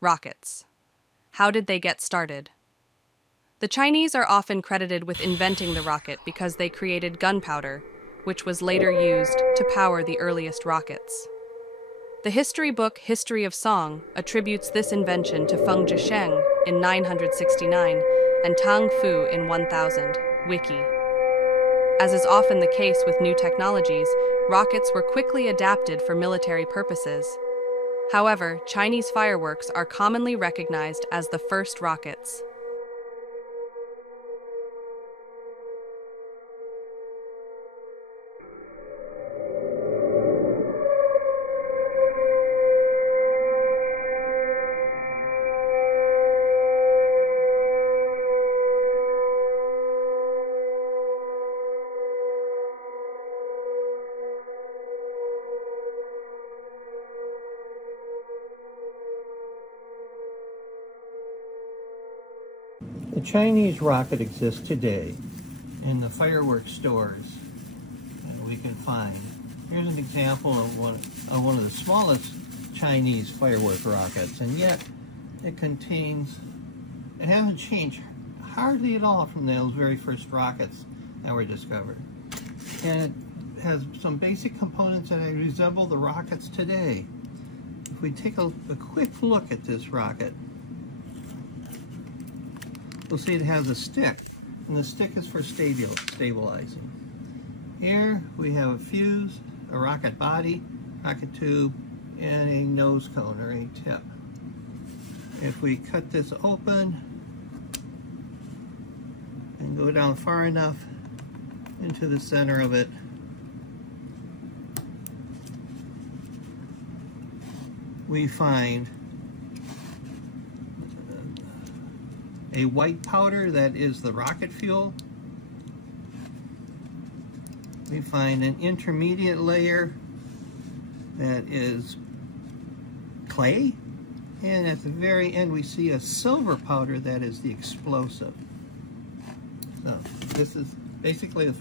Rockets. How did they get started? The Chinese are often credited with inventing the rocket because they created gunpowder, which was later used to power the earliest rockets. The history book History of Song attributes this invention to Feng Zhisheng in 969 and Tang Fu in 1000. Wiki. As is often the case with new technologies, rockets were quickly adapted for military purposes. However, Chinese fireworks are commonly recognized as the first rockets. The Chinese rocket exists today in the fireworks stores that we can find. Here's an example of one of the smallest Chinese firework rockets, and yet it hasn't changed hardly at all from those very first rockets that were discovered. And it has some basic components that resemble the rockets today. If we take a quick look at this rocket, we'll see it has a stick, and the stick is for stabilizing. Here we have a fuse, a rocket body, rocket tube, and a nose cone or a tip. If we cut this open and go down far enough into the center of it, we find a white powder that is the rocket fuel. We find an intermediate layer that is clay, and at the very end we see a silver powder that is the explosive. So this is basically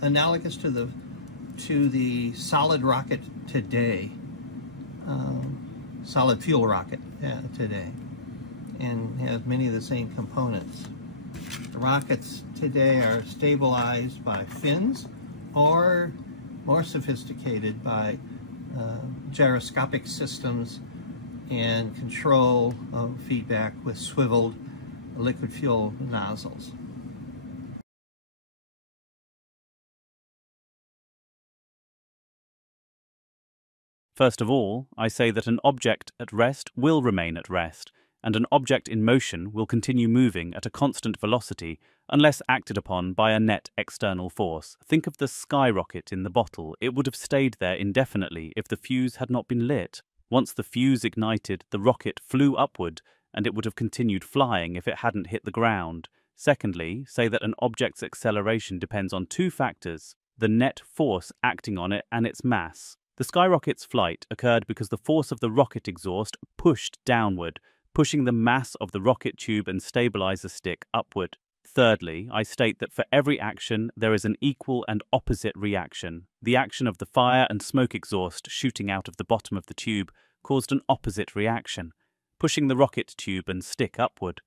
analogous to the solid rocket today, solid fuel rocket today, and has many of the same components. The rockets today are stabilized by fins, or more sophisticated by gyroscopic systems and control of feedback with swiveled liquid fuel nozzles. First of all, I say that an object at rest will remain at rest, and an object in motion will continue moving at a constant velocity unless acted upon by a net external force. Think of the skyrocket in the bottle. It would have stayed there indefinitely if the fuse had not been lit. Once the fuse ignited, the rocket flew upward, and it would have continued flying if it hadn't hit the ground. Secondly, say that an object's acceleration depends on two factors: the net force acting on it and its mass. The skyrocket's flight occurred because the force of the rocket exhaust pushed downward, pushing the mass of the rocket tube and stabilizer stick upward. Thirdly, I state that for every action there is an equal and opposite reaction. The action of the fire and smoke exhaust shooting out of the bottom of the tube caused an opposite reaction, pushing the rocket tube and stick upward.